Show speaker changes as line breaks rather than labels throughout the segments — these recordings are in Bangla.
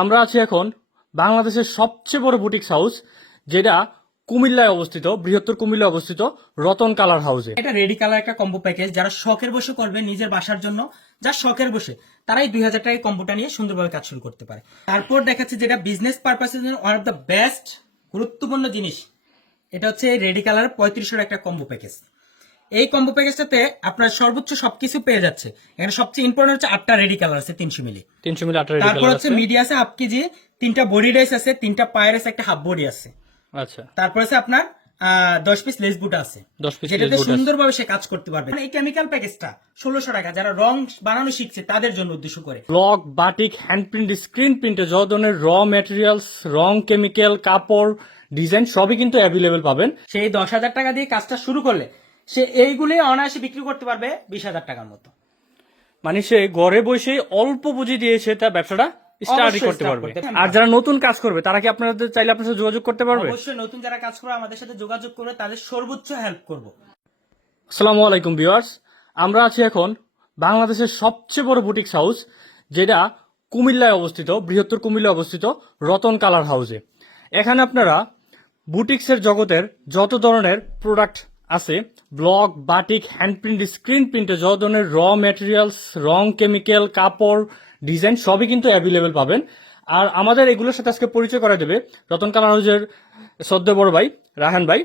আমরা আছি এখন বাংলাদেশের সবচেয়ে বড় বুটিক্স হাউস যেটা কুমিল্লায় অবস্থিত, বৃহত্তর কুমিল্লায় অবস্থিত রতন কালার হাউসে
এটা রেডি কালার একটা কম্বো প্যাকেজ যারা শখের বসে করবে নিজের বাসার জন্য, যা শখের বসে, তারাই দুই হাজার টাকায় কম্বোটা নিয়ে সুন্দরভাবে কাজ শুরু করতে পারে। তারপর দেখাচ্ছে যেটা বিজনেস পারপাসের জন্য ওয়ান অফ দ্য বেস্ট গুরুত্বপূর্ণ জিনিস, এটা হচ্ছে রেডি কালার পঁয়ত্রিশের একটা কম্বো প্যাকেজ এই কম্বো প্যাকেজটাতে আপনার সর্বোচ্চ সবকিছু পেয়ে যাচ্ছে। এখানে সবচেয়ে ইম্পর্টেন্ট হচ্ছে আটটা রেডি কালার আছে তিনশো মিলি।
তিনশো মিলি আঠারো
তারপর হচ্ছে মিডিয়া আছে হাফ কেজি তিনটা বডি রাইস আছে তিনটা পায়ের আছে একটা হাফ বডি আছে।
আচ্ছা।
তারপর আছে আপনার দশ পিস লেস বুট আছে। যেটাতে সুন্দরভাবে সে কাজ করতে পারবে। এই কেমিক্যাল প্যাকেজটা ষোলোশো টাকা যারা রং বানানো শিখছে তাদের জন্য উদ্দেশ্য করে।
Block batik hand print screen প্রিন্টে যত ধরনের র ম্যাটেরিয়ালস রং কেমিক্যাল কাপড় ডিজাইন সবই কিন্তু অ্যাভেলেবেল পাবেন।
সেই দশ হাজার টাকা দিয়ে কাজটা শুরু করলে সে এইগুলি অনায়াসে বিক্রি করতে পারবে বিশ হাজার টাকার মতো।
মানে সে ঘরে বসে অল্প পুঁজি দিয়ে সে তার ব্যবসাটা স্টার্ট করতে পারবে। আর যারা নতুন কাজ করবে তারা কি আপনাদের চাইলে আপনার সাথে যোগাযোগ করতে পারবে?
অবশ্যই নতুন যারা কাজ করে আমাদের সাথে যোগাযোগ করে তাদের সর্বোচ্চ হেল্প করব।
আসসালামু আলাইকুম ভিউয়ার্স আমরা আছি এখন বাংলাদেশের সবচেয়ে বড় বুটিক্স হাউস যেটা কুমিল্লায় অবস্থিত বৃহত্তর কুমিল্লায় অবস্থিত রতন কালার হাউসে এখানে আপনারা বুটিক্সের জগতের যত ধরনের প্রোডাক্ট আছে। Block batik hand print screen প্রিন্টে যত ধরনের র ম্যাটেরিয়ালস রং কেমিক্যাল কাপড় ডিজাইন সবই কিন্তু অ্যাভেলেবেল পাবেন। আর আমাদের এগুলোর সাথে আজকে পরিচয় করা দেবে রতন কালার হাউসের সদ্য বড় ভাই রাহান ভাই।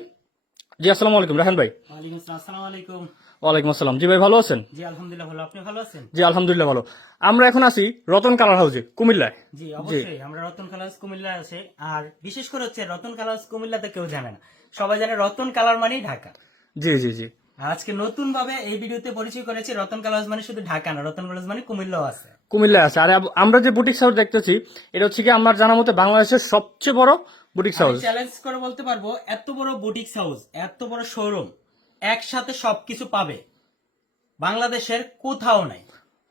জি আসসালামু আলাইকুম রাহান ভাই।
ওয়ালাইকুম আসসালাম আসসালামু আলাইকুম।
ওয়ালাইকুম আসসালাম। জি ভাই ভালো আছেন?
জি আলহামদুলিল্লাহ ভালো। আপনি ভালো আছেন?
জি আলহামদুলিল্লাহ ভালো। আমরা এখন আছি রতন কালার হাউসে কুমিল্লায়।
জি অবশ্যই আমরা রতন কালার্স কুমিল্লা আছে। আর বিশেষ করে হচ্ছে রতন কালার্স কুমিল্লাতে কেউ জানে না। সবাই জানে রতন কালার মানেই ঢাকা।
জি জি জি।
আজকে নতুন ভাবে এই ভিডিওতে পরিচয় করেছি রতন কালার্স মানে শুধু ঢাকা না রতন কালার্স মানে কুমিল্লাও আছে।
কুমিল্লায় আছে। আর আমরা যে বুটিক্স হাউস দেখতেছি এটা হচ্ছে কি আমার জানা মতে বাংলাদেশের সবচেয়ে বড় বুটিক হাউস
চ্যালেঞ্জ করে বলতে পারব এত বড় বুটিক্স হাউস এত বড় শোরুম একসাথে সবকিছু পাবে। বাংলাদেশের কোথাও নাই।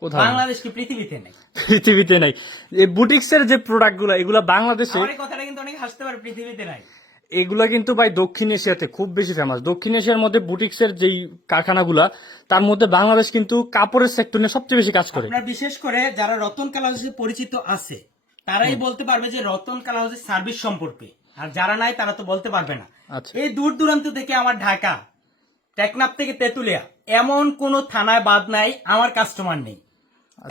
কোথাও
বাংলাদেশ কি পৃথিবীতে নেই?
পৃথিবীতে নাই। এই বুটিক্স এর যে প্রোডাক্টগুলো এগুলা বাংলাদেশে
আমার কথাটা কিন্তু অনেক হাসতে পারে পৃথিবীতে নাই।
এগুলা কিন্তু ভাই দক্ষিণ এশিয়াতে খুব বেশি ফেমাস দক্ষিণ এশিয়ার মধ্যে বুটিক্স এর যেই কারখানাগুলা তার মধ্যে বাংলাদেশ কিন্তু কাপড়ের সেক্টর নিয়ে সবচেয়ে বেশি কাজ করে।
বিশেষ করে যারা রতন কালা হাউসে পরিচিত আছে তারাই বলতে পারবে যে রতন কালা হাউসের সার্ভিস সম্পর্কে। আর যারা নাই তারা তো বলতে পারবে না।
আচ্ছা।
এই দূর দূরান্ত থেকে আমার ঢাকা টেকনাফ থেকে তেতুলিয়া এমন কোন থানায় বাদ নাই আমার কাস্টমার নেই।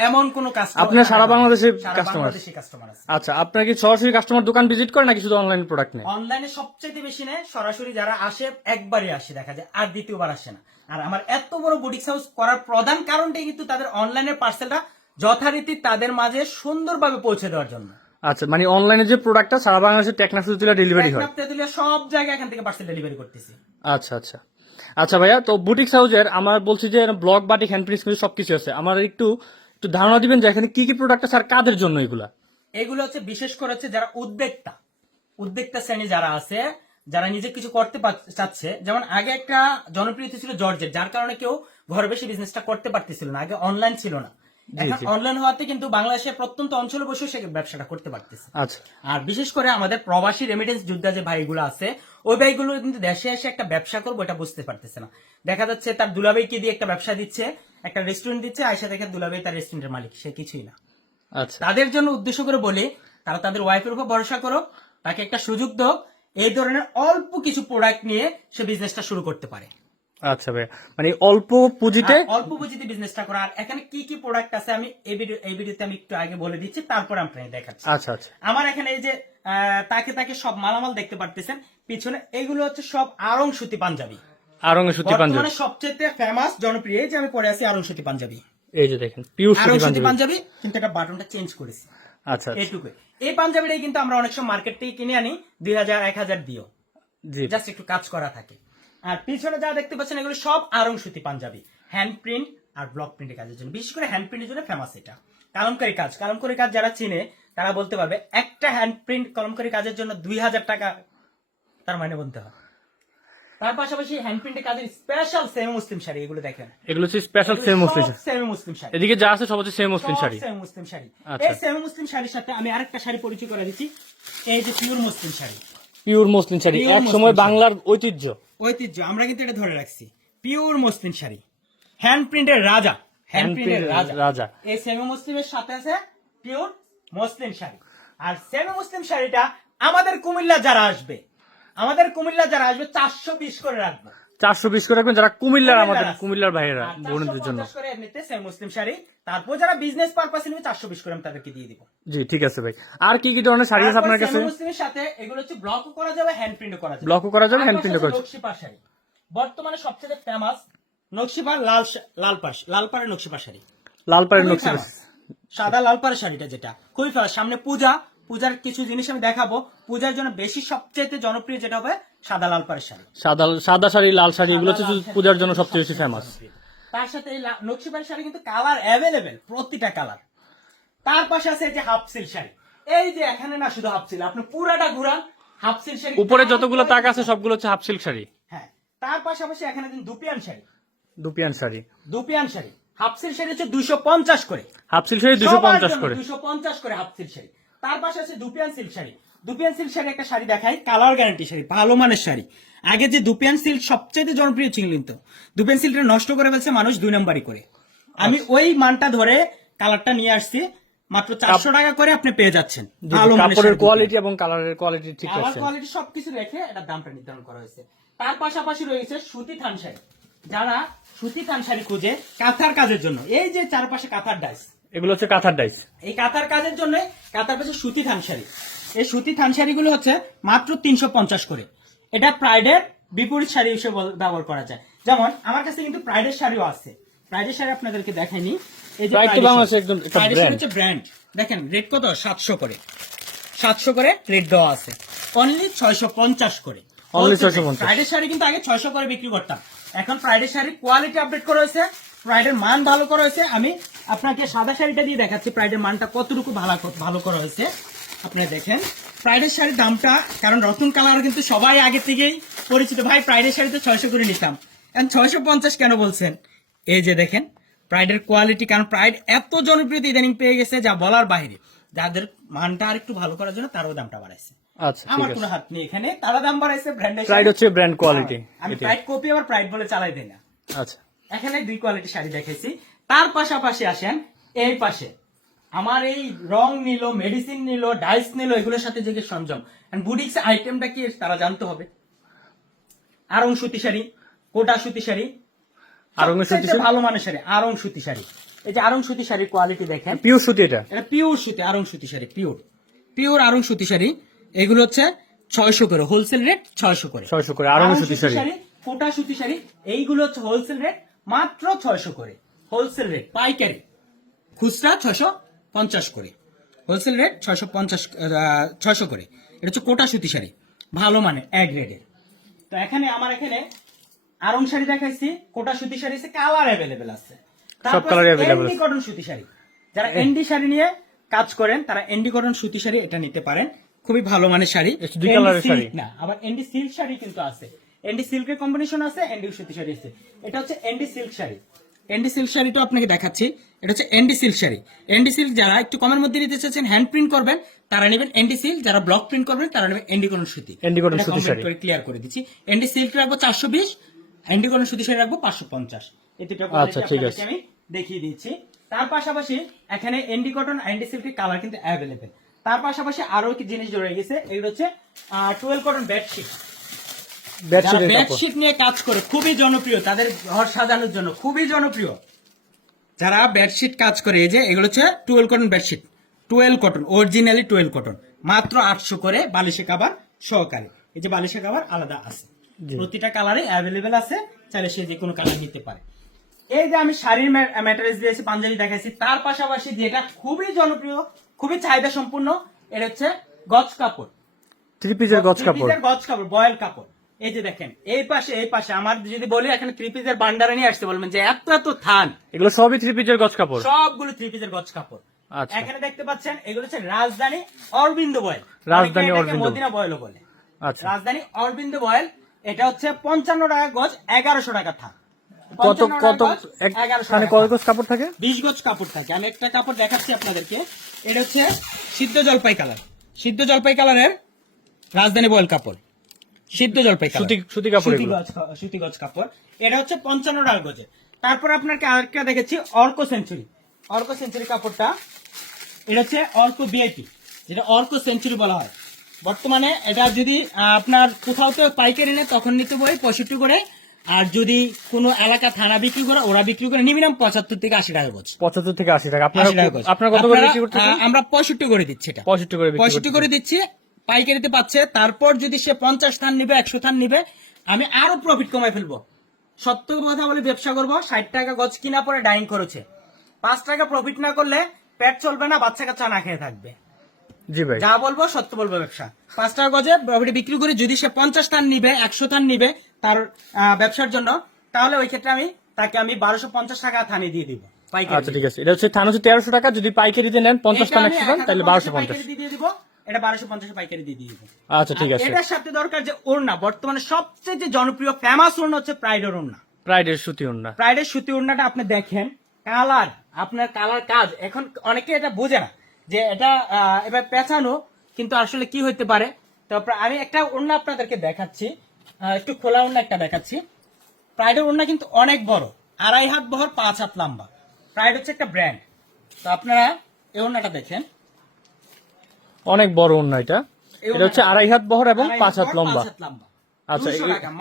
এমন কোন কাস্টমার
আপনার সারা বাংলাদেশে customer
কাস্টমার আছে।
আচ্ছা আপনার কি সরাসরি কাস্টমার দোকান ভিজিট করে নাকি শুধু অনলাইন প্রোডাক্ট নেয়?
অনলাইনে সবচেয়ে বেশি নেয় সরাসরি যারা আসে একবারই আসে দেখা যায় আর দ্বিতীয়বার আসে না। আর আমার এত বড় বুটিক্স হাউস করার প্রধান কারণটাই কিন্তু তাদের অনলাইনের পার্সেলটা যথারীতি তাদের মাঝে সুন্দরভাবে পৌঁছে দেওয়ার জন্য।
আচ্ছা মানে অনলাইনে যে প্রোডাক্টটা সারা বাংলাদেশের টেকনাফ ডেলিভারি হয়।
তেতুলিয়া সব জায়গায় এখান থেকে পার্সেল ডেলিভারি করতেছি।
আচ্ছা আচ্ছা। আচ্ছা ভাইয়া তো বুটিক্স হাউসের আমার বলছি যে ব্লক বাটিক হ্যান্ড প্রিন্টস কিন্তু সবকিছু আছে। আমার একটু একটু ধারণা দিবেন যে এখানে কি কি প্রোডাক্ট আছে আর কাদের জন্য এগুলো?
এগুলো হচ্ছে বিশেষ করে হচ্ছে যারা উদ্যোক্তা। উদ্যোক্তা শ্রেণি যারা আছে, যারা নিজে কিছু করতে চাচ্ছে, যেমন আগে একটা জনপ্রিয়তা ছিল জর্জের যার কারণে কেউ ঘরে বসে বিজনেসটা করতে পারতেছিল না, আগে অনলাইন ছিল না। এখন অনলাইন হওয়াতে কিন্তু বাংলাদেশের প্রত্যন্ত অঞ্চলে বসেও সে ব্যবসাটা করতে পারতেছে।
আচ্ছা।
আর বিশেষ করে আমাদের প্রবাসী রেমিটেন্স যোদ্ধা যে ভাইগুলো আছে ওই ভাইগুলো কিন্তু দেশে এসে একটা ব্যবসা করব এটা বুঝতে পারতেছে না। দেখা যাচ্ছে তার দুলাভাইকে দিয়ে একটা ব্যবসা দিচ্ছে একটা রেস্টুরেন্ট দিচ্ছে আয়সা দেখে দুলাভাই তার রেস্টুরেন্টের মালিক সে কিছুই না।
আচ্ছা।
তাদের জন্য উদ্দেশ্য করে বলি তারা তাদের ওয়াইফের উপর ভরসা করো তাকে একটা সুযোগ দাও এই ধরনের অল্প কিছু প্রোডাক্ট নিয়ে সে বিজনেসটা শুরু করতে পারে।
আচ্ছা ভাইয়া। মানে অল্প পুঁজিতে
অল্প পুঁজিতে বিজনেসটা করা। আর এখানে কি কি প্রোডাক্ট আছে আমি এই ভিডিও এই ভিডিওতে আমি একটু আগে বলে দিচ্ছি তারপর আপনাকে দেখাচ্ছি।
আচ্ছা আচ্ছা।
আমার এখানে এই যে তাকে তাকে সব মালামাল দেখতে পারতেছেন। পিছনে এগুলো হচ্ছে সব আরং সুতি পাঞ্জাবি।
আরঙে সুতি পাঞ্জাবি।
বর্তমানে সবচেয়ে ফেমাস জনপ্রিয় এই যে আমি পরে আছি আরং সুতি পাঞ্জাবি।
এই যে দেখেন পিওর
আরং
সুতি পাঞ্জাবি।
কিন্তু এটা বাটনটা চেঞ্জ করেছি।
আচ্ছা আচ্ছা।
এইটুকুই। এই পাঞ্জাবিটাই কিন্তু আমরা অনেক সময় মার্কেট থেকে কিনে আনি দুই হাজার এক হাজার দিও। জাস্ট একটু কাজ করা থাকে। আর পিছনে যা দেখতে পাচ্ছেন এগুলো সব আরং সুতি পাঞ্জাবি। হ্যান্ড প্রিন্ট আর ব্লক প্রিন্টের কাজের জন্য। বিশেষ করে হ্যান্ড প্রিন্টের জন্য ফেমাস এটা। কালামকারী কাজ। কালামকারী কাজ যারা চিনে তারা বলতে পারবে একটা হ্যান্ড প্রিন্ট কলমকারী কাজের জন্য দুই হাজার টাকা তার মানে বলতে হয়। তার পাশাপাশি হ্যান্ড প্রিন্টের কাজের স্পেশাল সেমি মুসলিম শাড়ি এগুলো দেখেন।
এগুলো হচ্ছে special semi muslin sari.
Semi muslin sari.
এদিকে যা আছে সব হচ্ছে semi muslin sari.
Semi muslin sari.
আচ্ছা।
এই সেমি মুসলিম শাড়ির সাথে আমি আরেকটা শাড়ি পরিচয় করে দিচ্ছি। এই যে pure muslin sari.
Pure muslin sari. এক সময় বাংলার ঐতিহ্য।
ঐতিহ্য আমরা কিন্তু এটা ধরে রাখছি। Pure muslin sari. হ্যান্ড প্রিন্টের রাজা। হ্যান্ড প্রিন্টের রাজা।
রাজা।
এই সেমি মুসলিমের সাথে আছে পিওর মসলিন শাড়ি। আর সেমি মুসলিম শাড়িটা আমাদের কুমিল্লা যারা আসবে আমাদের কুমিল্লা যারা আসবে চারশো পিস করে রাখব।
চারশো বিশ করে রাখবেন যারা কুমিল্লার আমাদের
কুমিল্লার।
ভাইয়েরা বোনদের জন্য।
450 করে এমনিতে সেমি মুসলিম শাড়ি। তারপর যারা বিজনেস পারপাসে নেবে চারশো পিস করে আমি তাদেরকে দিয়ে দিব।
জি ঠিক আছে ভাই। আর কি কি ধরনের শাড়ি আছে আপনার কাছে?
মুসলিমের সাথে এগুলো হচ্ছে ব্লকও করা যাবে হ্যান্ড প্রিন্টও করা যাবে।
ব্লকও করা যাবে হ্যান্ড প্রিন্টও করা যাবে।
শাড়ি। বর্তমানে সবচেয়ে ফেমাস নকশিপা লাল লাল পাশ লাল পাড়ের শাড়ি।
লাল পাড়ের।
সাদা লাল পাড়ের শাড়িটা যেটা। খুবই ফেমাস সামনে পূজা পূজার কিছু জিনিস আমি দেখাবো। পূজার জন্য বেশি সবচেয়ে জনপ্রিয় যেটা হবে সাদা লাল পাড়ের শাড়ি।
সাদা সাদা শাড়ি লাল শাড়ি এগুলো হচ্ছে পূজার জন্য সবচেয়ে বেশি ফেমাস
তার সাথে এই লা- নকশিপাড়ি শাড়ি কিন্তু কালার অ্যাভেলেবেল প্রতিটা কালার। তার পাশে আছে এই যে হাফ সিল শাড়ি। এই যে এখানে না শুধু হাফ সিল আপনি পুরাটা ঘুরান হাফ সিল শাড়ি
উপরে যতগুলো তাক আছে সবগুলো হচ্ছে হাফ সিল্ক শাড়ি।
হ্যাঁ তার পাশাপাশি এখানে দিন dupion sari.
Dupion sari.
Dupion sari. Half silk sari হচ্ছে দুশো পঞ্চাশ করে।
হাফ সিল্ক শাড়ি দুশো পঞ্চাশ করে।
দুশো পঞ্চাশ করে হাফ সিল্ক শাড়ি। তার পাশে আছে dupion silk sari. Dupion silk sari একটা শাড়ি দেখাই কালার গ্যারান্টি শাড়ি ভালো মানের শাড়ি। আগে যে দুপিয়ান সিল্ক সবচেয়ে জনপ্রিয় ছিল কিন্তু দুপিয়ান সিল্কটা নষ্ট করে ফেলছে মানুষ দুই নাম্বারই করে। আমি ওই মানটা ধরে কালারটা নিয়ে আসছি মাত্র চারশো টাকা করে আপনি পেয়ে যাচ্ছেন ভালো
কাপড়ের কোয়ালিটি এবং কালারের কোয়ালিটি ঠিক
কালার
আছে।
কোয়ালিটি সবকিছু রেখে এটা দামটা নির্ধারণ করা হয়েছে। তার পাশাপাশি রয়েছে সুতি থান শাড়ি। যারা সুতি থান শাড়ি খুঁজে কাঁথার কাজের জন্য। এই যে চারপাশে কাঁথার ডাইস
এগুলো হচ্ছে কাঁথার ডাইস।
এই কাতার কাজের জন্য কাতার পাশে সুতি থান শাড়ি এই সুতি থান শাড়িগুলো হচ্ছে মাত্র তিনশো পঞ্চাশ করে। এটা প্রাইডের বিপরীত শাড়ি হিসেবে ব্যবহার করা যায়। যেমন আমার কাছে কিন্তু প্রাইডের শাড়িও আছে। প্রাইডের শাড়ি আপনাদেরকে দেখাইনি। এই যে শাড়ি। হচ্ছে ব্র্যান্ড দেখেন রেট কত? সাতশো করে। সাতশো করে রেট দেওয়া আছে। অনলি ছয়শো পঞ্চাশ করে।
Only 650
প্রাইডের শাড়ি কিন্তু আগে ছয়শো করে বিক্রি করতাম। এখন প্রাইডের শাড়ি কোয়ালিটি আপডেট করা হয়েছে। প্রাইডের মান ভালো করা হয়েছে। আমি আপনাকে সাদা শাড়িটা দিয়ে দেখাচ্ছি। প্রাইডের মানটা কতটুকু ভালো ভালো করা হয়েছে। আপনি দেখেন। প্রাইডের শাড়ির দামটা কারণ রতন কালার কিন্তু সবাই আগে থেকেই পরিচিত। ভাই প্রাইডের শাড়িতে ছয়শো করে নিতাম। এখন ছয়শো পঞ্চাশ কেন বলছেন? এই যে দেখেন প্রাইডের কোয়ালিটি কারণ প্রাইড এত জনপ্রিয়তা ইদানিং পেয়ে গেছে যা বলার বাইরে। যাদের মানটা আর একটু ভালো করার জন্য তারও দামটা বাড়াইছে।
আচ্ছা
আমার কোনো হাত নেই এখানে। তারা দাম বাড়াইছে ব্র্যান্ডের
প্রাইড হচ্ছে ব্র্যান্ড কোয়ালিটি
আমি প্রাইড কপি আবার প্রাইড বলে চালাই দেই না।
আচ্ছা।
এখানে দুই কোয়ালিটি শাড়ি দেখেছি তার পাশাপাশি আসেন এই পাশে। আমার এই রং নিল মেডিসিন নিল ডাইস নিল এগুলোর সাথে যে সরঞ্জাম। বুটিক্স আইটেমটা কি তারা জানতে হবে। আরং সুতি শাড়ি কোটা সুতি শাড়ি
সুতি
ভালো মানের শাড়ি আরং সুতি শাড়ি। এই যে আরং সুতি শাড়ির কোয়ালিটি দেখেন।
পিওর সুতি এটা?
এটা পিওর সুতি আরং সুতি শাড়ি পিওর পিওর আরং সুতি শাড়ি এগুলো হচ্ছে ছয়শো করে হোলসেল রেট ছয়শো করে।
ছয়শো করে আরং সুতি শাড়ি।
কোটা সুতি শাড়ি এইগুলো হচ্ছে হোলসেল রেট মাত্র ছয়শো করে। হোলসেল রেট পাইকারি। খুচরা ছয়শো পঞ্চাশ করে। হোলসেল রেট ছয়শো পঞ্চাশ ছয়শো করে। এটা হচ্ছে কোটা সুতি শাড়ি। ভালো মানে এক গ্রেডের তো এখানে আমার এখানে আরং শাড়ি দেখাইছি কোটা সুতি শাড়ি আছে কালার অ্যাভেলেবেল আছে।
সব আছে।
কটন সুতি শাড়ি। যারা এন্ডি শাড়ি নিয়ে কাজ করেন তারা এন্ডি কটন সুতি শাড়ি এটা নিতে পারেন। খুবই ভালো মানের শাড়ি।
দুই শাড়ি।
না আবার এন্ডি সিল্ক শাড়ি কিন্তু আছে। এন্ডি সিল্কের কম্বিনেশন আছে এন্ডি সুতি শাড়ি আছে। এটা হচ্ছে এন্ডি সিল্ক শাড়ি। এন্ডি সিল্ক শাড়িটা আপনাকে দেখাচ্ছি। এটা হচ্ছে এন্ডি সিল্ক শাড়ি। এন্ডি সিল্ক যারা একটু কমের মধ্যে নিতে চাচ্ছেন হ্যান্ড প্রিন্ট করবেন তারা নেবেন এন্ডি সিল্ক। যারা ব্লক প্রিন্ট করবেন তারা নেবেন এন্ডি কটন সুতি।
এন্ডি কটন সুতি শাড়ি।
ক্লিয়ার করে দিচ্ছি। এন্ডি সিল্ক রাখব চারশো বিশ এন্ডি কটন সুতি শাড়ি রাখব পাঁচশো পঞ্চাশ। এই দুটো
আচ্ছা, ঠিক আছে।
আমি দেখিয়ে দিচ্ছি। তার পাশাপাশি এখানে এন্ডি কটন এন্ডি সিল্কের কালার কিন্তু অ্যাভেলেবেল তার পাশাপাশি আরও কি জিনিস জড়ে গেছে এগুলো হচ্ছে টুয়েলভ কটন বেডশিট বেডশিট নিয়ে কাজ করে খুবই জনপ্রিয় তাদের ঘর সাজানোর জন্য খুবই জনপ্রিয়। যারা বেডশিট কাজ করে এই যে এগুলো হচ্ছে twelve cotton bedsheet twelve cotton originally twelve cotton মাত্র আটশো করে বালিশে কাবার সহকারে। এই যে বালিশে কাবার আলাদা আছে। প্রতিটা কালারে অ্যাভেলেবেল আছে চাইলে সে যে কোনো কালার নিতে পারে। এই যে আমি শাড়ির ম্যাটেরিয়ালস দিয়েছি পাঞ্জাবি দেখাইছি তার পাশাপাশি যেটা খুবই জনপ্রিয় খুবই চাহিদা সম্পূর্ণ এটা হচ্ছে গজ কাপড়।
থ্রি পিসের গজ কাপড়।
গজ কাপড় বয়েল কাপড়। এই যে দেখেন এই পাশে এই পাশে আমার যদি বলি এখানে থ্রি পিসের বান্ডারে নিয়ে আসতে বলবেন যে এত এত থান।
এগুলো সবই থ্রি পিসের গজ কাপড়?
সবগুলো থ্রি পিসের গজ কাপড়।
আচ্ছা।
এখানে দেখতে পাচ্ছেন এগুলো হচ্ছে রাজধানী অরবিন্দ বয়েল।
রাজধানী অরবিন্দ।
মদিনা বয়েলও বলে।
আচ্ছা।
রাজধানী অরবিন্দ বয়েল এটা হচ্ছে পঞ্চান্ন টাকা গজ এগারোশো টাকা থান।
কত কত এখানে গজ কাপড় থাকে?
বিশ গজ কাপড় থাকে। আমি একটা কাপড় দেখাচ্ছি আপনাদেরকে। এটা হচ্ছে সিদ্ধ জলপাই কালার। সিদ্ধ জলপাই কালারের রাজধানী বয়েল কাপড়। সিদ্ধ জলপাই
সুতি সুতি কাপড়
সুতি গজ কাপড়। এটা হচ্ছে পঞ্চান্ন টাকা গজে। তারপর আপনাকে আরেকটা দেখেছি অর্ক সেঞ্চুরি। অর্ক সেঞ্চুরি কাপড়টা এটা হচ্ছে অর্ক ভিআইপি যেটা অর্ক সেঞ্চুরি বলা হয়। বর্তমানে এটা যদি আপনার কোথাও তো পাইকারি নেয় তখন নিতে বই পঁয়ষট্টি করে। আর যদি কোনো এলাকা থানা বিক্রি করে ওরা বিক্রি করে মিনিমাম পঁচাত্তর থেকে আশি টাকা করছে
পঁচাত্তর থেকে আশি টাকা। আপনারা কত করে
আমরা পঁয়ষট্টি করে দিচ্ছি এটা।
পঁয়ষট্টি করে
পঁয়ষট্টি করে দিচ্ছি পাইকারিতে পাচ্ছে তারপর যদি সে পঞ্চাশ থান নিবে একশো থান নিবে আমি আরও প্রফিট কমাই ফেলব। সত্য কথা বলে ব্যবসা করব ষাট টাকা গজ কিনা পরে ডাইং করেছে পাঁচ টাকা প্রফিট না করলে পেট চলবে না বাচ্চা কাচ্চা না খেয়ে থাকবে।
জি ভাই।
যা বলব সত্য বলব ব্যবসা। পাঁচ টাকা গজে প্রফিট বিক্রি করে যদি সে পঞ্চাশ থান নিবে একশো থান নিবে তার ব্যবসার জন্য তাহলে ওই ক্ষেত্রে আমি তাকে আমি বারোশো পঞ্চাশ টাকা থানে দিয়ে দিব পাইকারি
আচ্ছা ঠিক আছে। এটা হচ্ছে থান হচ্ছে তেরোশো টাকা যদি পাইকারিতে নেন পঞ্চাশ টাকা তাহলে বারোশো পঞ্চাশ।
দিয়ে দিব। এটা বারোশো পঞ্চাশ পাইকারি দিয়ে দিব
আচ্ছা ঠিক আছে।
এটার সাথে দরকার যে ওড়না বর্তমানে সবচেয়ে যে জনপ্রিয় ফেমাস ওড়না হচ্ছে প্রাইডের ওড়না।
প্রাইডের সুতি ওন্না
প্রাইডের সুতি ওড়নাটা আপনি দেখেন কালার আপনার কালার কাজ। এখন অনেকে এটা বোঝে না যে এটা এবার পেঁচানো কিন্তু আসলে কি হইতে পারে? তারপর আমি একটা ওড়না আপনাদেরকে দেখাচ্ছি একটু খোলা ওড়না একটা দেখাচ্ছি। প্রাইডের ওড়না কিন্তু অনেক বড় আড়াই হাত বহর পাঁচ হাত লম্বা। প্রাইড হচ্ছে একটা ব্র্যান্ড তো আপনারা এই ওড়নাটা দেখেন।
অনেক বড় ওন্না এটা। এটা হচ্ছে আড়াই হাত বহর এবং পাঁচ হাত লম্বা। আচ্ছা,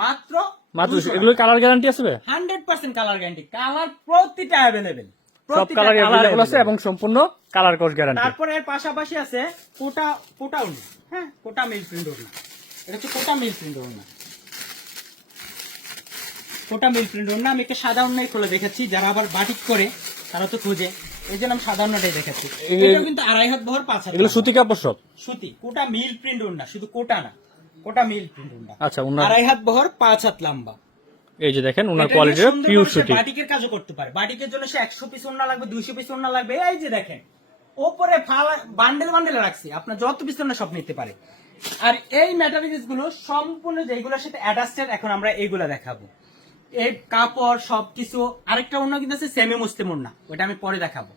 মাত্র
মাত্র এগুলো কালার গ্যারান্টি ভাই?
Hundred percent colour guarantee colour প্রতিটা অ্যাভেলেবেল
সব কালার অ্যাভেলেবল আছে এবং সম্পূর্ণ কালার কোর্স গ্যারান্টি
তারপরে এর পাশাপাশি আছে কোটা কোটা হ্যাঁ কোটা মিল প্রিন্ট উন্না এটা হচ্ছে কোটা মিল প্রিন্ট কোটা মিল প্রিন্ট আমি একটা সাদা উন্নাই খুলে দেখাচ্ছি। যারা আবার বাটিক করে তারা তো খোঁজে। এই জন্য আমি সাদা দেখাচ্ছি
এই-
কিন্তু আড়াই হাত বহর পাঁচ হাত
এগুলো সুতি কাপড় সব?
সুতি। কোটা মিল প্রিন্ট উন্না শুধু কোটা না। কোটা মিল প্রিন্ট উন্না
আচ্ছা
আড়াই হাত বহর পাঁচ হাত লম্বা।
এই যে দেখেন ওনার
এটা দিয়ে
কোয়ালিটির
সুন্দর
পিওর সুতি।
বাটিকের কাজও করতে পারে। বাটিকের জন্য সে একশো পিস ওড়না লাগবে দুইশো পিস ওড়না লাগবে। এই যে দেখেন ওপরে বান্ডেল বান্ডেল রাখছি। আপনার যত পিস সব নিতে পারে। আর এই ম্যাটেরিয়ালসগুলো সম্পূর্ণ যেগুলোর সাথে অ্যাডাস্টেড এখন আমরা এইগুলা দেখাবো। এই কাপড় সবকিছু। আরেকটা ওড়না কিন্তু আছে সেমি মুসলিম ওড়না ওটা আমি পরে দেখাবো।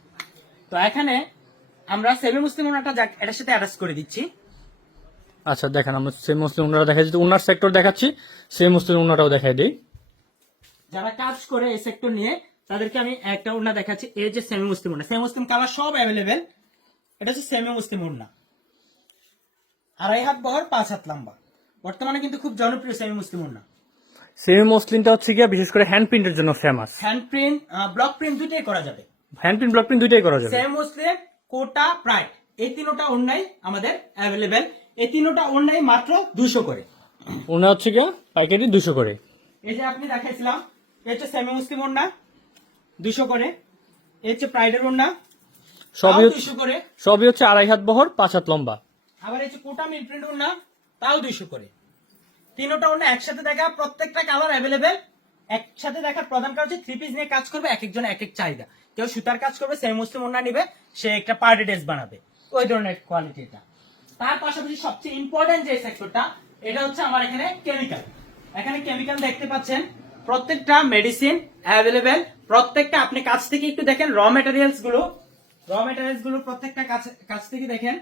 তো এখানে আমরা সেমি মুসলিম ওড়নাটা এটার সাথে অ্যাডাস্ট করে দিচ্ছি।
আচ্ছা দেখেন আমরা সেই মুসলিম উন্নাটা দেখাচ্ছি উনার সেক্টর দেখাচ্ছি সেই মুসলিম উন্নাটাও দেখাই দিই।
যারা কাজ করে এই সেক্টর নিয়ে তাদেরকে আমি একটা ওড়না দেখাচ্ছি এই যে সেমি মুসলিম ওড়না। সেমি মুসলিম কালার সব অ্যাভেলেবেল এটা হচ্ছে সেমি মুসলিম ওড়না। আড়াই হাত বহর পাঁচ হাত লম্বা। বর্তমানে কিন্তু খুব জনপ্রিয় সেমি মুসলিম ওড়না।
সেমি মুসলিমটা হচ্ছে গিয়া বিশেষ করে হ্যান্ড প্রিন্টের জন্য famous
hand print block print দুটোই করা যাবে।
হ্যান্ড প্রিন্ট ব্লক প্রিন্ট দুইটাই করা যাবে।
সেমি মুসলিম কোটা প্রাইড এই তিনোটা ওড়নাই আমাদের অ্যাভেলেবেল এই তিনোটা ওড়নাই মাত্র দুশো করে।
ওনা হচ্ছে গিয়া পাইকারি দুশো করে।
এই যে আপনি দেখাইছিলাম এই হচ্ছে সেমি মুসলিম ওড়না দুশো করে। এই হচ্ছে প্রাইডের ওড়না
সবই হচ্ছে
দুশো করে।
সবই হচ্ছে আড়াই হাত বহর পাঁচ হাত লম্বা।
আবার এই যে কোটা মিল প্রিন্ট না তাও দুইশো করে। তিনোটা ওনা একসাথে দেখা, প্রত্যেকটা কালার অ্যাভেলেবেল একসাথে দেখার প্রধান কারণ হচ্ছে থ্রি পিস নিয়ে কাজ করবে এক একজন এক এক চাহিদা। কেউ সুতার কাজ করবে সেম মুসলিম ওনা নিবে, সে একটা পার্টি ড্রেস বানাবে, ওই ধরনের কোয়ালিটি এটা তার পাশাপাশি সবচেয়ে ইম্পর্টেন্ট যে সেক্টরটা এটা হচ্ছে আমার এখানে কেমিক্যাল এখানে কেমিক্যাল দেখতে পাচ্ছেন, প্রত্যেকটা মেডিসিন অ্যাভেলেবেল প্রত্যেকটা আপনি কাছ থেকে একটু দেখেন র মেটেরিয়ালসগুলো র মেটেরিয়ালসগুলো প্রত্যেকটা কাছ থেকে দেখেন।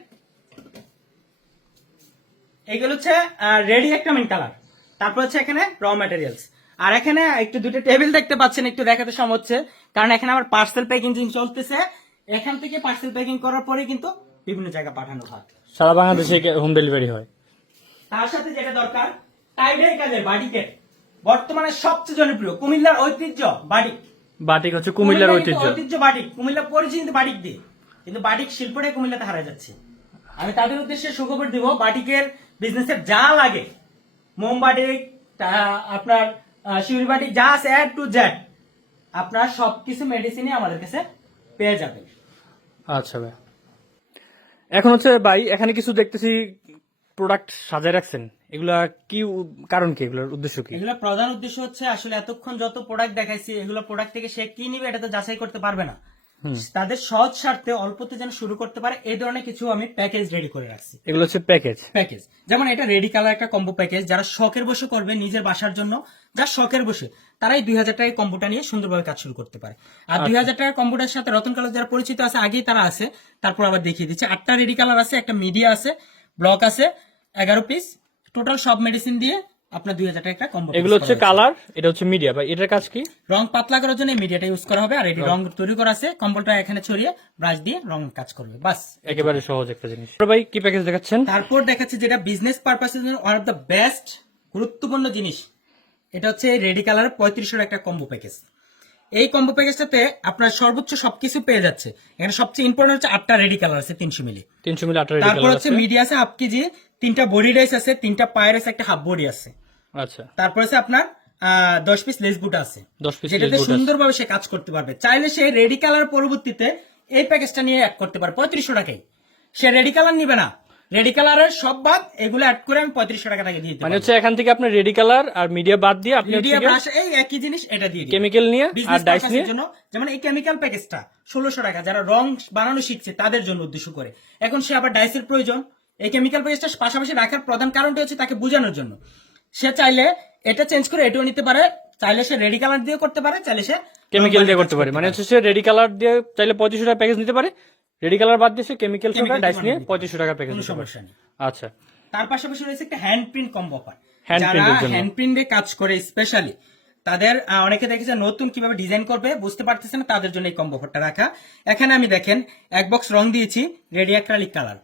এগুলো হচ্ছে রেডি একটা মিন কালার তারপর হচ্ছে এখানে র ম্যাটেরিয়ালস আর এখানে একটু দুটো টেবিল দেখতে পাচ্ছেন একটু দেখাতে সময় হচ্ছে। কারণ এখানে আমার পার্সেল প্যাকিং চলতেছে। এখান থেকে পার্সেল প্যাকিং করার পরে কিন্তু বিভিন্ন জায়গা পাঠানো হয়।
সারা বাংলাদেশে হোম ডেলিভারি হয়?
তার সাথে যেটা দরকার টাইডের কাজে বাটিকের বর্তমানে সবচেয়ে জনপ্রিয় কুমিল্লার ঐতিহ্য বাটিক।
বাটিক হচ্ছে কুমিল্লার ঐতিহ্য।
ঐতিহ্য বাটিক কুমিল্লা পরিচিত বাটিক দিয়ে। কিন্তু বাটিক শিল্পটাই কুমিল্লাতে হারা যাচ্ছে। আমি তাদের উদ্দেশ্যে সুখবর দিব বাটিকের বিজনেসের যা লাগে। মোমবাটি আপনার আহ, শিউরি বাটিক যা আছে অ্যাড টু জেড আপনার সবকিছু মেডিসিনই আমাদের কাছে পেয়ে যাবেন।
আচ্ছা ভাই। এখন হচ্ছে ভাই এখানে কিছু দেখতেছি প্রোডাক্ট সাজায় রাখছেন। এগুলা কি কারণ কি? এগুলোর উদ্দেশ্য কি?
এগুলো প্রধান উদ্দেশ্য হচ্ছে আসলে এতক্ষণ যত প্রোডাক্ট দেখাইছি এগুলো প্রোডাক্ট থেকে সে কি নিবে এটা তো যাচাই করতে পারবে না। তাদের সহজ স্বার্থে অল্পতে যেন শুরু করতে পারে এই ধরনের কিছু আমি প্যাকেজ রেডি করে রাখছি।
এগুলো হচ্ছে প্যাকেজ
প্যাকেজ যেমন এটা রেডি কালার একটা কম্বো প্যাকেজ যারা শখের বসে করবে নিজের বাসার জন্য যারা শখের বসে তারাই দুই হাজার টাকায় কম্বোটা নিয়ে সুন্দরভাবে কাজ শুরু করতে পারে। আর দুই হাজার টাকার কম্বোটার সাথে রতন কালার যারা পরিচিত আছে আগেই তারা আছে তারপর আবার দেখিয়ে দিচ্ছে। আটটা রেডি কালার আছে একটা মিডিয়া আছে ব্লক আছে এগারো পিস টোটাল সব মেডিসিন দিয়ে আপনার দুই হাজার টাকা একটা কম্বো
এগুলো হচ্ছে কালার এটা হচ্ছে মিডিয়া ভাই। এটার কাজ কি?
রং পাতলা করার জন্য মিডিয়াটা ইউজ করা হবে আর এটি রং। তৈরি করা আছে। কম্বলটা এখানে ছড়িয়ে ব্রাশ দিয়ে রং কাজ করবে বাস।
একেবারে সহজ একটা জিনিস। ভাই কি প্যাকেজ দেখাচ্ছেন?
তারপর দেখাচ্ছে যেটা বিজনেস পারপাসের জন্য ওয়ান অফ দ্য বেস্ট গুরুত্বপূর্ণ জিনিস। এটা হচ্ছে রেডি কালার পঁয়ত্রিশশো একটা কম্বো প্যাকেজ এই কম্বো প্যাকেজটাতে আপনার সর্বোচ্চ সবকিছু পেয়ে যাচ্ছে। এখানে সবচেয়ে ইম্পর্টেন্ট হচ্ছে আটটা রেডি কালার আছে তিনশো মিলি।
তিনশো মিলি আঠারো
তারপর হচ্ছে মিডিয়া আছে হাফ কেজি তিনটা বডি রাইস আছে তিনটা পায়ের আছে একটা হাফ বডি আছে।
আচ্ছা।
তারপর আছে আপনার আহ, দশ পিস লেস বুট আছে। যেটাতে সুন্দরভাবে সে কাজ করতে পারবে। চাইলে সে রেডি কালার পরবর্তীতে এই প্যাকেজটা নিয়ে অ্যাড করতে পারে পঁয়ত্রিশশো টাকায়। সে রেডি কালার নিবে না। রেডি কালারের সব বাদ এগুলো অ্যাড করে আমি পঁয়ত্রিশশো টাকা তাকে দিয়ে
মানে হচ্ছে এখান থেকে আপনি রেডি কালার আর মিডিয়া বাদ দিয়ে আপনি
মিডিয়া ব্রাশ এই একই জিনিস এটা দিয়ে
কেমিক্যাল নিয়ে আর ডাইস নিয়ে?
জন্য যেমন এই কেমিক্যাল প্যাকেজটা ষোলোশো টাকা যারা রং বানানো শিখছে তাদের জন্য উদ্দেশ্য করে। এখন সে আবার ডাইসের প্রয়োজন। এই কেমিক্যাল প্যাকেজটা পাশাপাশি রাখার প্রধান কারণটা হচ্ছে তাকে বোঝানোর জন্য। সে চাইলে এটা চেঞ্জ করে এটাও নিতে পারে। চাইলে সে রেডি কালার দিয়ে করতে পারে চাইলে সে
কেমিক্যাল দিয়ে করতে পারে। মানে হচ্ছে সে রেডি কালার দিয়ে চাইলে পঁয়ত্রিশশো টাকা প্যাকেজ নিতে পারে। রেডি কালার বাদ দিয়ে সে কেমিক্যাল
Chemical
ডাইস নিয়ে পঁয়ত্রিশশো টাকা প্যাকেজ
সমস্যা নেই।
আচ্ছা।
তার পাশাপাশি রয়েছে একটা হ্যান্ড প্রিন্ট কম্বো অফার যারা হ্যান্ড প্রিন্টে কাজ করে স্পেশালি তাদের অনেকে দেখেছে নতুন কীভাবে ডিজাইন করবে বুঝতে পারতেছে না তাদের জন্য এই কম্বো অফারটা রাখা। এখানে আমি দেখেন এক বক্স রং দিয়েছি রেডি অ্যাক্রালিক কালার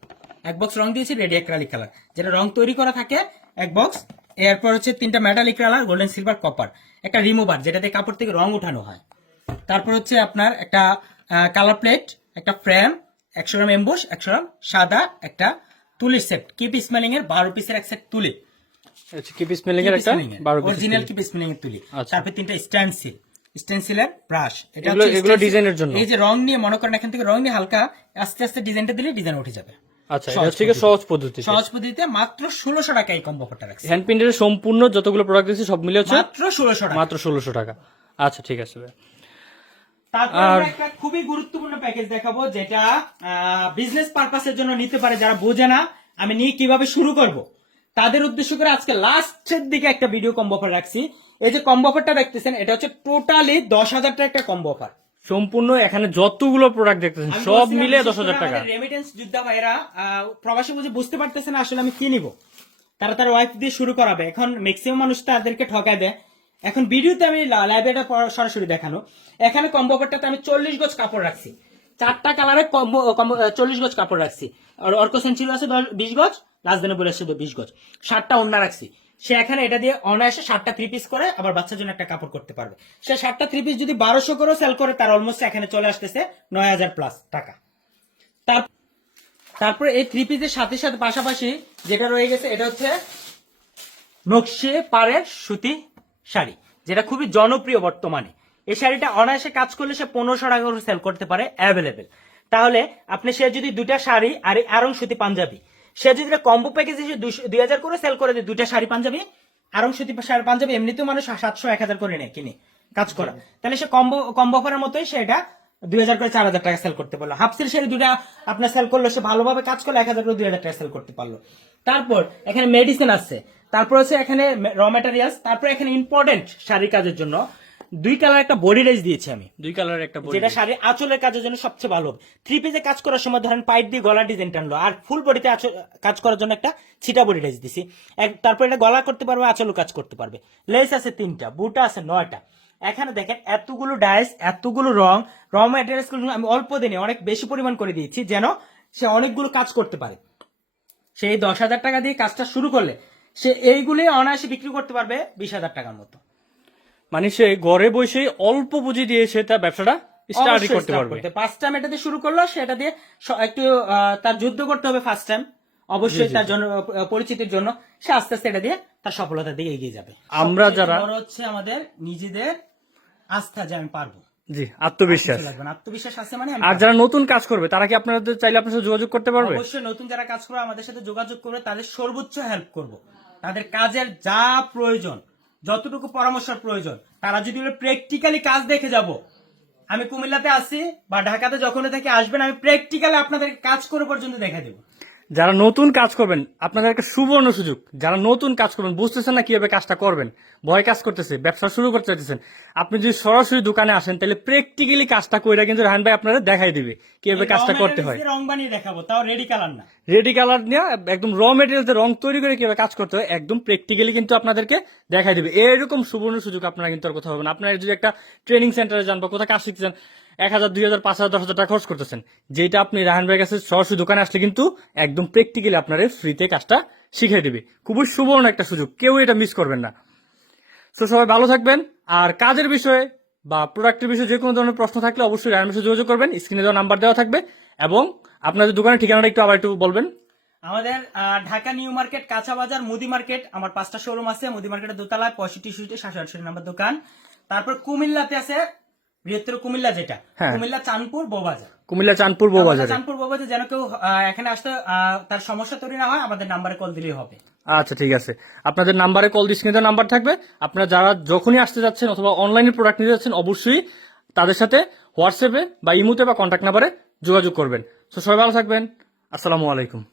এক বক্স রং দিয়েছি রেডি অ্যাক্রালিক কালার যেটা রং তৈরি করা থাকে এক বক্স এরপর হচ্ছে তিনটা metallic colour golden silver copper একটা রিমুভার যেটাতে কাপড় থেকে রং উঠানো হয়। তারপর হচ্ছে আপনার একটা কালার প্লেট একটা ফ্রেম একশো গ্রাম এম্বুশ একশো গ্রাম সাদা একটা তুলির সেট। কিপ স্মেলিং এর বারো পিসের এক সেট তুলি।
কিপ স্মেলিং এর একটা বারো
অরিজিনাল কিপ স্মেলিং এর তুলি।
আচ্ছা।
তারপর তিনটা স্ট্যান্সিল স্টেন্সিলের ব্রাশ এটা
এগুলো-
হচ্ছে
এগুলো
stencil-
ডিজাইনের জন্য?
এই যে রং নিয়ে মনে করেন এখান থেকে রং নিয়ে হালকা আস্তে আস্তে ডিজাইনটা দিলে ডিজাইন উঠে যাবে।
আচ্ছা এটা সহজ পদ্ধতি।
সহজ পদ্ধতিতে। মাত্র ষোলোশো টাকা এই কম্বো অফারটা রাখছে।
হ্যান্ড প্রিন্টের সম্পূর্ণ যতগুলো প্রোডাক্ট দিয়েছে সব মিলে হচ্ছে
মাত্র ষোলোশো টাকা।
মাত্র ষোলোশো টাকা। আচ্ছা ঠিক আছে ভাই।
তারপর একটা খুবই গুরুত্বপূর্ণ প্যাকেজ দেখাবো যেটা বিজনেস পারপাসের জন্য নিতে পারে যারা বোঝে না আমি নিয়ে কীভাবে শুরু করব। তাদের উদ্দেশ্য করে আজকে লাস্টের দিকে একটা ভিডিও কম্বো অফার রাখছি। এই যে কম্বো অফারটা দেখতেছেন এটা হচ্ছে টোটালি দশ হাজার টাকা একটা কম্বো অফার
সম্পূর্ণ এখানে যতগুলো প্রোডাক্ট দেখতেছেন সব মিলে দশ হাজার টাকা।
রেমিটেন্স যোদ্ধা ভাইরা প্রবাসী বুঝে বুঝতে পারতেছে না আসলে আমি কি নিব। তারা তার ওয়াইফ দিয়ে শুরু করাবে। এখন ম্যাক্সিমাম মানুষ তাদেরকে ঠকায় দেয়। এখন ভিডিওতে আমি এটা সরাসরি দেখানো। এখানে কম্বো অফারটাতে আমি চল্লিশ গজ কাপড় রাখছি। চারটা কালারে কম্বো চল্লিশ গজ কাপড় রাখছি। আর অর্কসেন ছিল আছে বিশ গজ রাজধানী বলে আসছে বিশ গজ। ষাটটা অন্য রাখছি। সে এখানে এটা দিয়ে অনায়াসে ষাটটা থ্রি পিস করে আবার বাচ্চার জন্য একটা কাপড় করতে পারবে। সে ষাটটা থ্রি পিস যদি বারোশো করে সেল করে, তার অলমোস্ট এখানে চলে আসতেছে নয় হাজার প্লাস টাকা। তার তারপরে এই থ্রি পিসের সাথে সাথে পাশাপাশি যেটা রয়ে গেছে, এটা হচ্ছে নকশে পাড়ের সুতি শাড়ি যেটা খুবই জনপ্রিয় বর্তমানে। এই শাড়িটা অনায়াসে কাজ করলে সে পনেরোশো টাকা করে সেল করতে পারে অ্যাভেলেবেল তাহলে আপনি সে যদি দুটা শাড়ি আর আরং সুতি পাঞ্জাবি সে যদি কম্বো প্যাকেজ এসে দুই হাজার করে সেল করে দেয় দুটা শাড়ি পাঞ্জাবি আরং সুতি শাড়ি পাঞ্জাবি এমনিতেও মানুষ সাতশো এক হাজার করে নেয় কিনে কাজ করা। তাহলে সে কম্বো কম্বো অফারের মতোই সে এটা দুই হাজার করে চার হাজার টাকা সেল করতে পারল। হাফ সিল শাড়ি দুটা আপনার সেল করল সে ভালোভাবে কাজ করলে এক হাজার করে দুই হাজার টাকা সেল করতে পারল। তারপর এখানে মেডিসিন আছে। তারপর হচ্ছে এখানে র ম্যাটেরিয়ালস তারপর এখানে ইম্পর্টেন্ট শাড়ির কাজের জন্য। দুই কালার একটা বডি রেজ দিয়েছি আমি।
দুই কালারের একটা
যেটা শাড়ির আঁচলের কাজের জন্য সবচেয়ে ভালো থ্রি পিসে কাজ করার সময় ধরেন পাইপ দিয়ে গলা ডিজাইন টানলো আর ফুল বডিতে কাজ করার জন্য একটা ছিটা বডি রেজ দিছি। তারপর এটা গলা করতে পারবে আঁচলও কাজ করতে পারবে। লেস আছে তিনটা বুটা আছে নয়টা। এখানে দেখেন এতগুলো ডাইস এতগুলো রং র ম্যাটেরিয়ালস আমি অল্প দিনে অনেক বেশি পরিমাণ করে দিয়েছি যেন সে অনেকগুলো কাজ করতে পারে। সেই দশ হাজার টাকা দিয়ে কাজটা শুরু করলে সে এইগুলি অনায়াসে বিক্রি করতে পারবে বিশ হাজার টাকার মতো।
মানে সে ঘরে বসে অল্প পুঁজি দিয়ে সে তার ব্যবসাটা স্টার্ট করতে পারবে।
ফার্স্ট টাইম এটা দিয়ে শুরু করল সেটা দিয়ে একটু তার যুদ্ধ করতে হবে ফার্স্ট টাইম অবশ্যই তার জন্য পরিচিতির জন্য সে আস্তে আস্তে এটা দিয়ে তার সফলতার দিকে এগিয়ে যাবে।
আমরা যারা-
হচ্ছে আমাদের নিজেদের আস্থা যে আমি পারব।
জি আত্মবিশ্বাস।
আত্মবিশ্বাস আছে মানে
আর যারা নতুন কাজ করবে তারা কি আপনাদের চাইলে আপনার সাথে যোগাযোগ করতে পারবে?
অবশ্যই নতুন যারা কাজ করবে আমাদের সাথে যোগাযোগ করবে তাদের সর্বোচ্চ হেল্প করব। তাদের কাজের যা প্রয়োজন, যতটুকু পরামর্শের প্রয়োজন, তারা যদি প্র্যাকটিক্যালি কাজ দেখে যাব। আমি কুমিল্লাতে আসি বা ঢাকাতে যখনই থেকে, আসবেন, আমি প্র্যাকটিক্যালি আপনাদের কাজ করে পর্যন্ত দেখা দেবো।
যারা নতুন কাজ করবেন আপনাদের একটা সুবর্ণ সুযোগ। যারা নতুন কাজ করবেন বুঝতেছেন না কীভাবে কাজটা করবেন। ভয় কাজ করতেছে ব্যবসা শুরু করতে চাইতেছেন। আপনি যদি সরাসরি দোকানে আসেন তাহলে প্র্যাকটিক্যালি কাজটা করে কিন্তু রাহান ভাই আপনারা দেখাই দিবে কীভাবে কাজটা করতে হয়।
রং বানিয়ে দেখাবো তাও রেডি কালার না।
রেডি কালার নিয়ে একদম র মেটেরিয়াল রং তৈরি করে কীভাবে কাজ করতে হয় একদম প্র্যাকটিক্যালি কিন্তু আপনাদেরকে দেখাই দিবে। এরকম সুবর্ণ সুযোগ আপনারা কিন্তু আর কোথাও হবে না। আপনারা যদি একটা ট্রেনিং সেন্টারে যান বা কোথাও কাজ শিখতে চান এক হাজার, দুই হাজার, পাঁচ হাজার, দশ হাজার টাকা খরচ করতেছেন। যেটা আপনি রাহান ভাইয়ের কাছে সরাসরি দোকানে আসলে কিন্তু একদম প্র্যাকটিক্যালি আপনাদের ফ্রিতে কাজটা শিখিয়ে দেবে। খুবই সুবর্ণ একটা সুযোগ। কেউ এটা মিস করবেন না। তো সবাই ভালো থাকবেন। আর কাজের বিষয়ে বা প্রোডাক্টের বিষয়ে যে কোনো ধরনের প্রশ্ন থাকলে অবশ্যই রায়ন সাথে যোগাযোগ করবেন। স্ক্রিনে দেওয়া নাম্বার দেওয়া থাকবে। এবং আপনাদের দোকানের ঠিকানাটা একটু আবার একটু বলবেন।
আমাদের ঢাকা নিউ মার্কেট, কাঁচা বাজার, মুদি মার্কেট। আমার পাঁচটা শোরুম আছে। মুদি মার্কেটের দোতলায় পঁয়ষট্টি সুইটে সাতশো আটষট্টি নাম্বার দোকান। তারপর কুমিল্লাতে আছে বৃহত্তর কুমিল্লা যেটা
হ্যাঁ।
কুমিল্লা চাঁদপুর বৌবাজার।
কুমিল্লা চাঁদপুর বউবাজারে
চাঁদপুর বৌবাজার যেন কেউ এখানে আসতে তার সমস্যা তৈরি না হয় আমাদের নাম্বারে কল দিলেই হবে।
আচ্ছা ঠিক আছে। আপনাদের নাম্বারে কল স্ক্রিনে নাম্বার থাকবে। আপনারা যারা যখনই আসতে যাচ্ছেন অথবা অনলাইনে প্রোডাক্ট নিতে যাচ্ছেন অবশ্যই তাদের সাথে হোয়াটসঅ্যাপে বা ইমুতে বা কন্ট্যাক্ট নাম্বারে যোগাযোগ করবেন। তো সবাই ভালো থাকবেন। আসসালামু আলাইকুম।